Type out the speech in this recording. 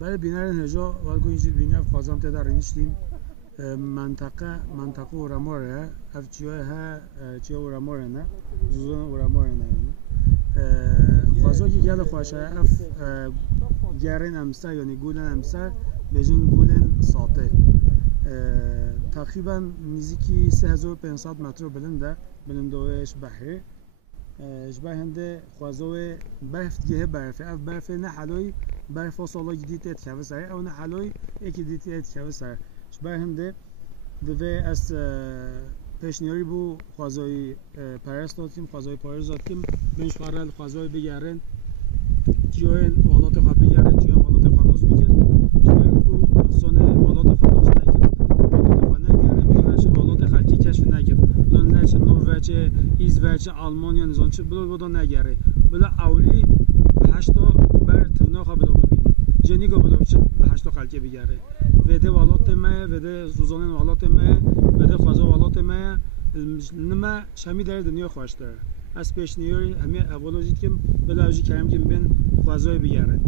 بله بینرین هجا ولکو اینجا بینه خوازم تدا رینشتیم منطقه وراموره اف چیوه ها چیوه وراموره نه زوزون وراموره نه خوازو که گل خواشه اف گرین امسا یعنی گولن امسا بجن گولن ساته تقریبا نزدیکی 3500 متر بلندوش بحری اشبه هنده خوازوه برف دیگه برفه اف برفه نه حلوی برف سالا جدید اتکاوه سره او نه حلوی یکی جدید اتکاوه سره اشبه هنده دوه از پیشنیاری بو خوازوی پرست دادیم خوازوی پارز دادیم بنش فرال خوازوی بگیرن جوین والات خواب بگیرن جوین والات خاناز میکن اشبه کو سونه والات خاناز نکن والات خانه گیرن بلنش والات خلکی کشف نکن بلنش نروژ İzveç, Almanya nizamçı bu da ne geri? Böyle avli 8 ber tevna kabul bibine. Jeni kabul bçı 8 xalqe bigere. Ve de valat me ve de Suzan'ın valat me ve de Xaza valat me nima şami der dünya xoşdur. Az peşniyori hemi evolojit kim böyle avji kerim kim ben Xaza'yı bigere.